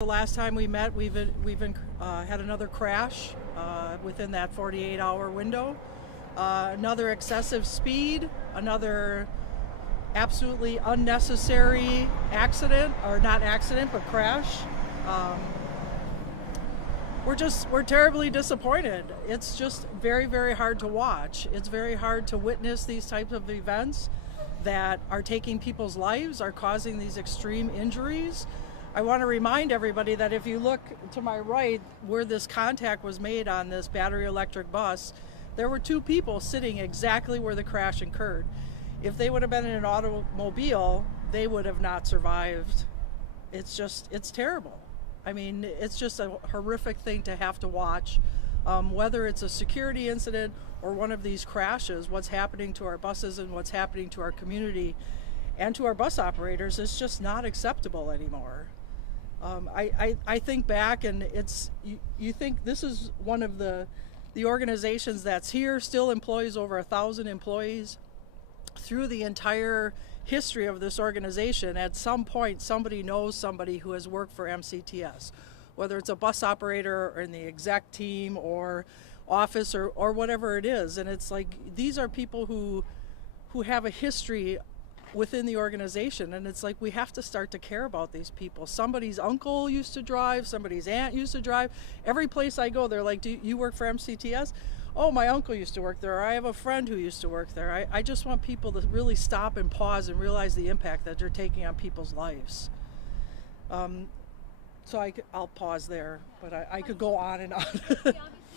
The last time we met, we've had another crash within that 48-hour window. Another excessive speed, another absolutely unnecessary accident, or not accident, but crash. We're terribly disappointed. It's just very, very hard to watch. It's very hard to witness these types of events that are taking people's lives, are causing these extreme injuries. I want to remind everybody that if you look to my right, where this contact was made on this battery electric bus, there were two people sitting exactly where the crash occurred. If they would have been in an automobile, they would have not survived. It's terrible. I mean, it's just a horrific thing to have to watch. Whether it's a security incident or one of these crashes, what's happening to our buses and what's happening to our community and to our bus operators is just not acceptable anymore. I think back, and you think this is one of the organizations that's here, still employs over 1,000 employees. Through the entire history of this organization, at some point somebody knows somebody who has worked for MCTS, whether it's a bus operator or in the exec team or office or whatever it is. And it's like, these are people who have a history within the organization, and it's like, we have to start to care about these people. Somebody's uncle used to drive, somebody's aunt used to drive. Every place I go, they're like, do you work for MCTS? Oh, my uncle used to work there. I have a friend who used to work there. I just want people to really stop and pause and realize the impact that they're taking on people's lives. So I'll pause there, but I could go on and on. We obviously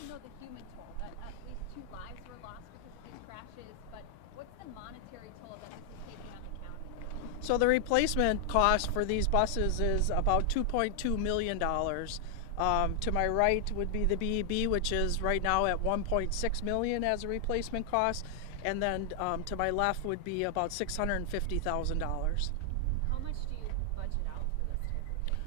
know the human toll, that at least 2 lives were lost because of these crashes, but what's the monetary toll that this is taking on the county? So the replacement cost for these buses is about $2.2 million. To my right would be the BEB, which is right now at $1.6 million as a replacement cost, and then to my left would be about $650,000. How much do you budget out for this type of thing?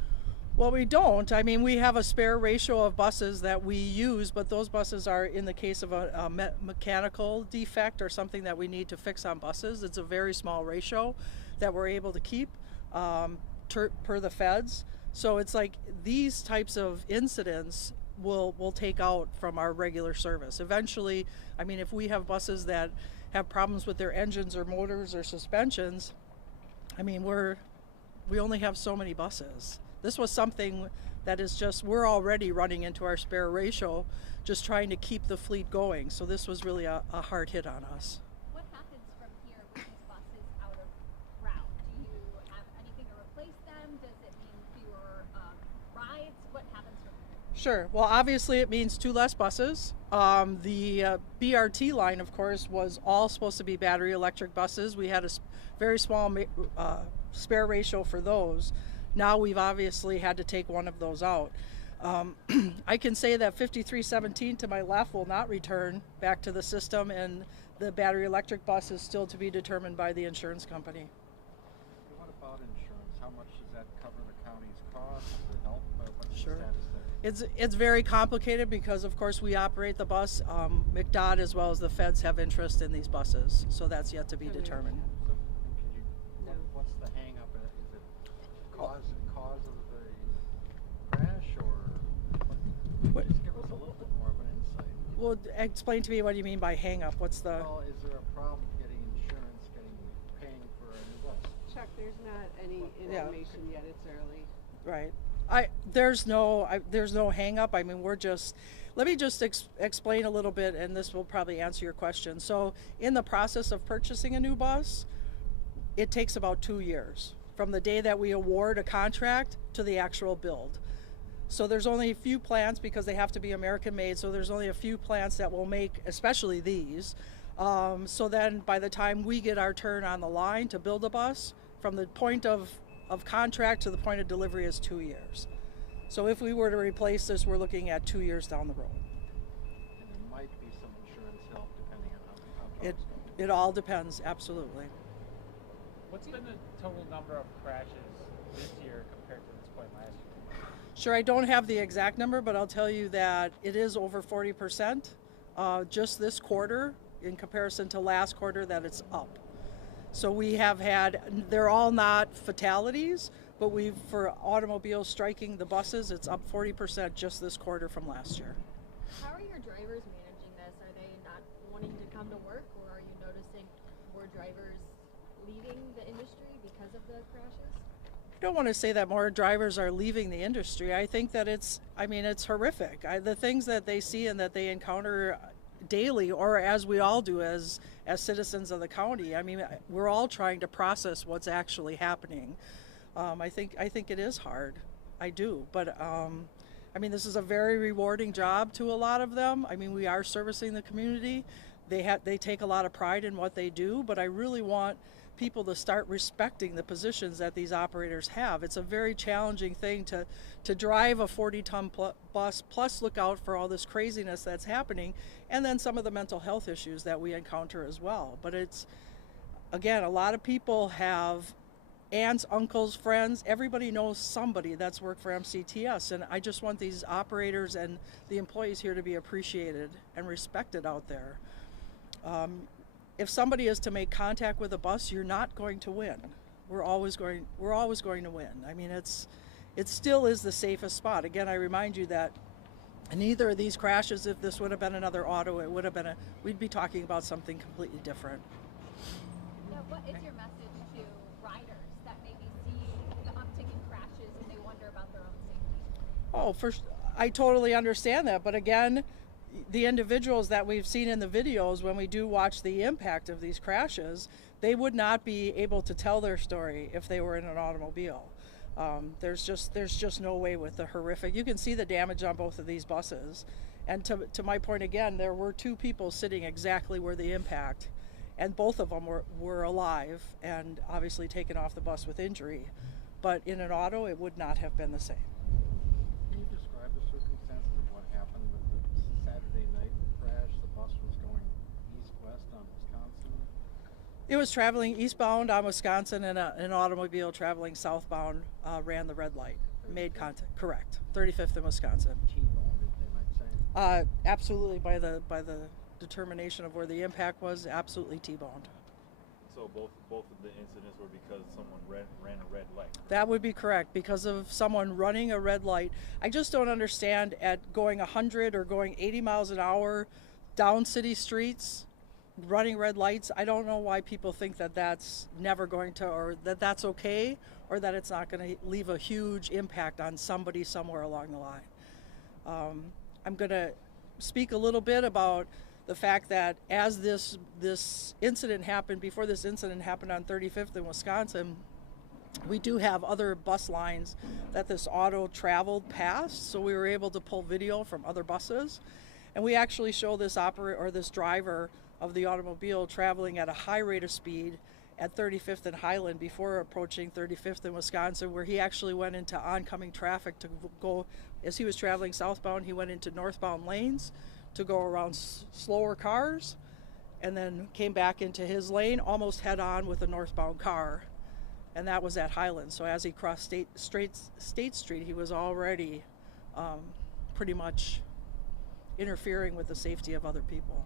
Well, we don't. I mean, we have a spare ratio of buses that we use, but those buses are in the case of a mechanical defect or something that we need to fix on buses. It's a very small ratio that we're able to keep per the feds. So it's like, these types of incidents will take out from our regular service. Eventually, I mean, if we have buses that have problems with their engines or motors or suspensions, I mean, we only have so many buses. This was something that is just, we're already running into our spare ratio, just trying to keep the fleet going. So this was really a hard hit on us. What happens from here with these buses out of route? Do you have anything to replace them? Does it mean fewer rides? What happens from here? Sure. Well, obviously it means 2 less buses. The BRT line, of course, was all supposed to be battery electric buses. We had a very small spare ratio for those. Now we've obviously had to take one of those out. I can say that 5317 to my left will not return back to the system, and the battery electric bus is still to be determined by the insurance company. What about insurance? How much does that cover the county's costs? Does it help? What's Sure. the status there? It's very complicated because, of course, we operate the bus. McDOT as well as the feds have interest in these buses, so that's yet to be determined. So, what's the hang up? Is it cause of the crash, or What? just give us a little bit more of an insight? Well, explain to me what you mean by hang up. What's the... Well, is there a problem getting insurance, paying for a new bus? Chuck, there's not any information yet. It's early. Right. There's no hang up. I mean, let me just explain a little bit, and this will probably answer your question. So in the process of purchasing a new bus, it takes about 2 years from the day that we award a contract to the actual build. So there's only a few plants, because they have to be American made, so there's only a few plants that will make, especially these. So then by the time we get our turn on the line to build a bus, from the point of contract to the point of delivery is 2 years. So if we were to replace this, we're looking at 2 years down the road. And there might be some insurance help depending on how it's going. It all depends, absolutely. What's been the total number of crashes this year compared to this point last year? Sure, I don't have the exact number, but I'll tell you that it is over 40% just this quarter in comparison to last quarter, that it's up. So we have had, they're all not fatalities, but for automobiles striking the buses, it's up 40% just this quarter from last year. How are your drivers managing this? Are they not wanting to come to work, or are you noticing more drivers leaving the industry because of the crashes? I don't want to say that more drivers are leaving the industry. I think that it's horrific. The things that they see and that they encounter daily, or as we all do as citizens of the county. I mean, we're all trying to process what's actually happening. I think it is hard. I do, but this is a very rewarding job to a lot of them. I mean, we are servicing the community. They take a lot of pride in what they do, but I really want people to start respecting the positions that these operators have. It's a very challenging thing to drive a 40-ton bus, plus look out for all this craziness that's happening, and then some of the mental health issues that we encounter as well. But it's, again, a lot of people have aunts, uncles, friends. Everybody knows somebody that's worked for MCTS, and I just want these operators and the employees here to be appreciated and respected out there. If somebody is to make contact with a bus, you're not going to win. We're always going to win. I mean, it still is the safest spot. Again, I remind you that in either of these crashes, if this would have been another auto, we'd be talking about something completely different. Now, what is your message to riders that maybe see the uptick in crashes and they wonder about their own safety? I totally understand that, but again, the individuals that we've seen in the videos, when we do watch the impact of these crashes, they would not be able to tell their story if they were in an automobile. There's just no way with the horrific. You can see the damage on both of these buses. And to my point again, there were two people sitting exactly where the impact, and both of them were alive and obviously taken off the bus with injury. But in an auto, it would not have been the same. Can you describe the circumstances of what happened with the Saturday night crash? The bus was going east-west on Wisconsin. It was traveling eastbound on Wisconsin, and an automobile traveling southbound ran the red light. Made contact. Correct. 35th in Wisconsin. T-boned it, they might say. Absolutely, by the determination of where the impact was, absolutely T-boned. So both of the incidents were because someone ran a red light? That would be correct, because of someone running a red light. I just don't understand, at going 100 or going 80 miles an hour down city streets, running red lights, I don't know why people think that that's never going to, or that that's okay, or that it's not going to leave a huge impact on somebody somewhere along the line. I'm going to speak a little bit about the fact that as this incident happened, before this incident happened on 35th in Wisconsin, we do have other bus lines that this auto traveled past, so we were able to pull video from other buses, and we actually show this this driver of the automobile traveling at a high rate of speed at 35th and Highland before approaching 35th in Wisconsin, where he actually went into oncoming traffic to go, as he was traveling southbound, he went into northbound lanes to go around slower cars, and then came back into his lane almost head on with a northbound car, and that was at Highland. So as he crossed State Street, he was already pretty much interfering with the safety of other people.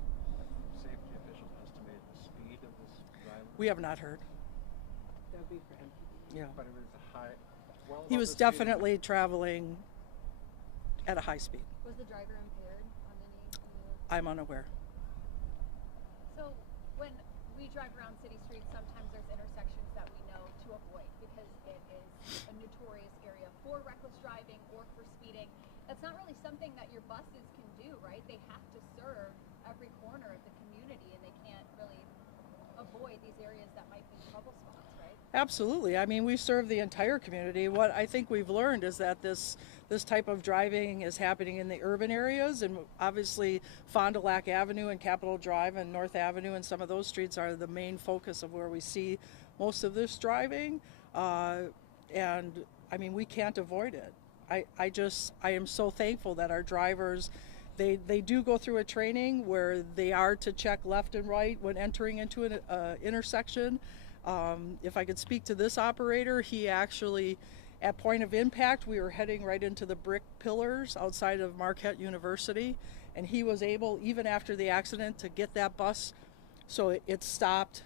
Safety officials estimated the speed of this driver. We have not heard. That'd be grand. Yeah. But it was a high. Well, He above was the speed limit. definitely traveling at a high speed. Was the driver impaired on any? I'm unaware. So when we drive around city streets, sometimes there's intersections that we know to avoid because it is a notorious area for reckless driving or for speeding. That's not really something that your buses can do, right? They have to serve every corner of the community, and they can't really avoid these areas that might be trouble spots, right? Absolutely. I mean, we serve the entire community. What I think we've learned is that this type of driving is happening in the urban areas, and obviously Fond du Lac Avenue and Capitol Drive and North Avenue and some of those streets are the main focus of where we see most of this driving. And I mean, we can't avoid it. I am so thankful that our drivers, they do go through a training where they are to check left and right when entering into an intersection. If I could speak to this operator, he actually, at point of impact, we were heading right into the brick pillars outside of Marquette University, and he was able, even after the accident, to get that bus so it stopped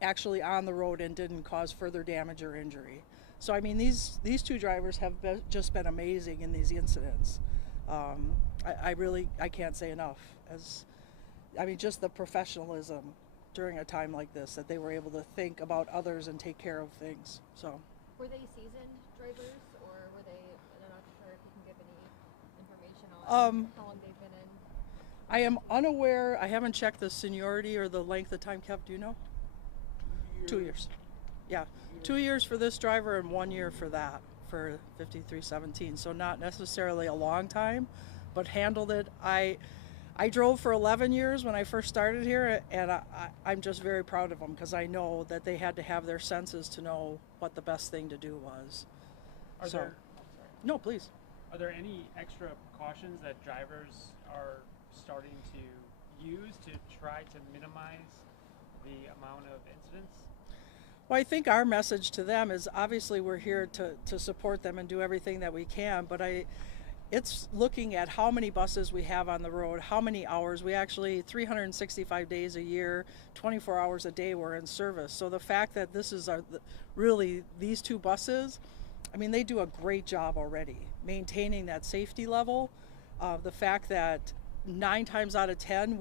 actually on the road and didn't cause further damage or injury. So I mean, these two drivers have just been amazing in these incidents. I can't say enough. I mean, just the professionalism during a time like this, that they were able to think about others and take care of things. So. Were they seasoned drivers, or were they? I'm not sure if you can give any information on how long they've been in. I am unaware. I haven't checked the seniority or the length of time. Kev, do you know? 2 years. Yeah, 2 years for this driver and 1 year for that, for 5317. So not necessarily a long time, but handled it. I drove for 11 years when I first started here, and I'm just very proud of them, because I know that they had to have their senses to know what the best thing to do was. No, please. Are there any extra precautions that drivers are starting to use to try to minimize the amount of incidents? Well, I think our message to them is, obviously we're here to support them and do everything that we can, but it's looking at how many buses we have on the road, how many hours. We actually, 365 days a year, 24 hours a day, we're in service. So the fact that this is really these two buses, I mean, they do a great job already maintaining that safety level. The fact that 9 times out of 10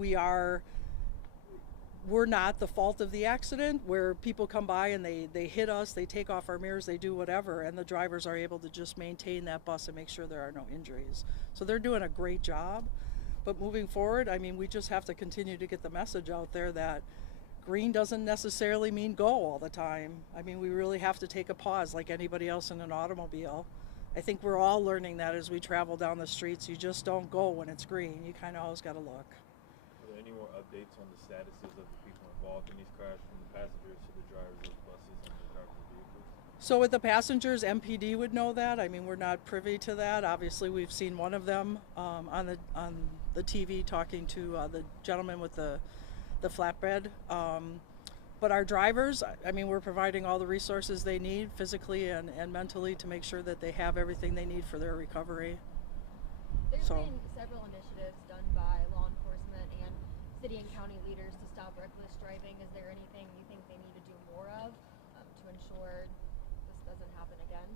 we're not the fault of the accident, where people come by and they hit us, they take off our mirrors, they do whatever, and the drivers are able to just maintain that bus and make sure there are no injuries. So they're doing a great job. But moving forward, I mean, we just have to continue to get the message out there that green doesn't necessarily mean go all the time. I mean, we really have to take a pause like anybody else in an automobile. I think we're all learning that as we travel down the streets. You just don't go when it's green. You kind of always got to look. Are there any more updates on the statuses of the people involved in these crashes, from the passengers to the drivers of the buses and the drivers of the vehicles? So with the passengers, MPD would know that. I mean, we're not privy to that. Obviously, we've seen one of them on the TV talking to the gentleman with the flatbed. But our drivers, I mean, we're providing all the resources they need physically and mentally to make sure that they have everything they need for their recovery. There's been several initiatives done by law enforcement and city and county leaders to stop reckless driving. Is there anything you think they need to do more of to ensure this doesn't happen again?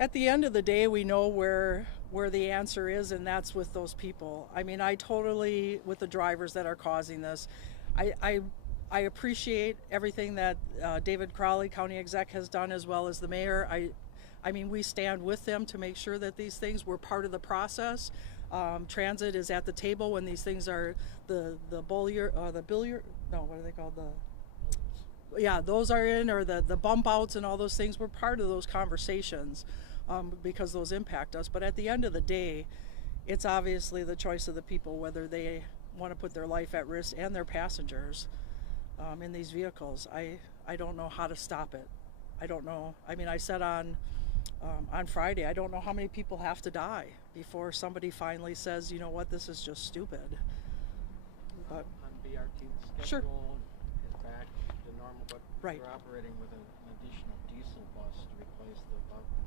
At the end of the day, we know where the answer is, and that's with those people. I mean, I totally, with the drivers that are causing this, I appreciate everything that David Crowley, county exec, has done, as well as the mayor. I mean, we stand with them to make sure that these things were part of the process. Transit is at the table when these things are the billiard, no, what are they called? Yeah, those are in, or the bump outs and all those things were part of those conversations, because those impact us. But at the end of the day, it's obviously the choice of the people whether they want to put their life at risk and their passengers in these vehicles. I don't know how to stop it. I don't know. I mean, I said on Friday, I don't know how many people have to die before somebody finally says, you know what, this is just stupid. But on BRT, the Sure. schedule is back to normal, but Right. you're operating with an additional diesel bus to replace the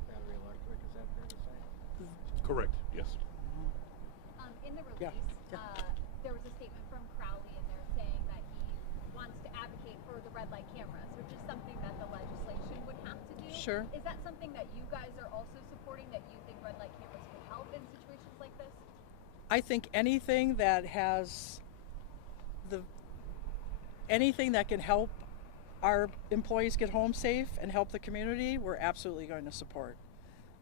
battery electric. Is that fair to say? Correct, yes. In the release, Yeah. there was a statement from Crowley in there saying that he wants to advocate for the red light cameras, which is something that the legislation would have to do. Sure. Is that something that you guys are also supporting, that you think red light cameras could help in situations like this? I think anything that has anything that can help our employees get home safe and help the community, we're absolutely going to support.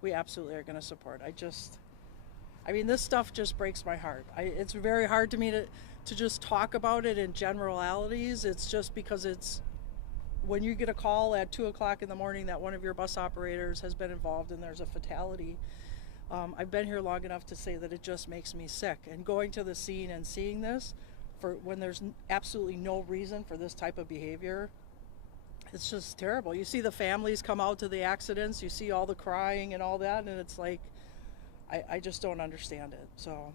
We absolutely are going to support. I mean, this stuff just breaks my heart. It's very hard to me to just talk about it in generalities. It's just because when you get a call at 2 o'clock in the morning that one of your bus operators has been involved and there's a fatality. I've been here long enough to say that it just makes me sick. And going to the scene and seeing this, when there's absolutely no reason for this type of behavior, it's just terrible. You see the families come out to the accidents, you see all the crying and all that, and it's like, I just don't understand it. So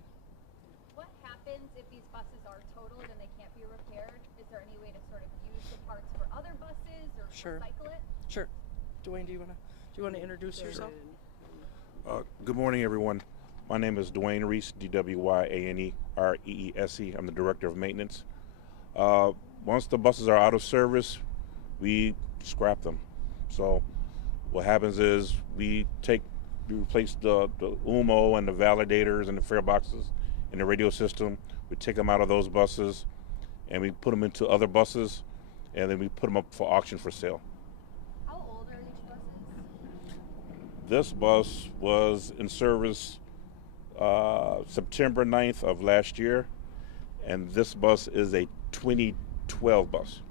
What happens if these buses are totaled and they can't be repaired? Is there any way to sort of use the parts for other buses or Sure. recycle it? Sure. Dwayne, do you want to introduce yourself? Good morning, everyone. My name is Dwayne Reese, DWYANEREESE. I'm the Director of Maintenance. Once the buses are out of service, we scrap them. So What happens is we replace the UMO and the validators and the fare boxes in the radio system. We take them out of those buses and we put them into other buses, and then we put them up for auction for sale. How old are these buses? This bus was in service September 9th of last year, and this bus is a 2012 bus.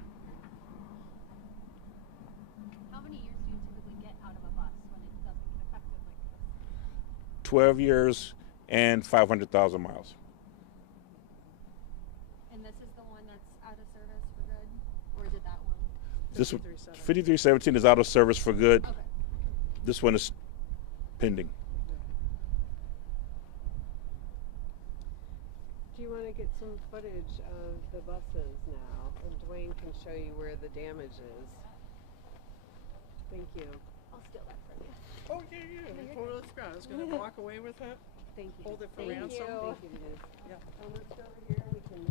How many years do you typically get out of a bus when it doesn't get effective like this? 12 years and 500,000 miles. And this is the one that's out of service for good? Or is it that one? This 5317. 5317 is out of service for good. Okay. This one is pending. Do you want to get some footage of the buses now? And Dwayne can show you where the damage is. Thank you. I'll steal that from you. Oh, yeah. Totally forgot. I was going to walk away with it. Thank you. Hold it for Thank ransom. you. Thank you, Liz. Yeah. Let's go over here. We can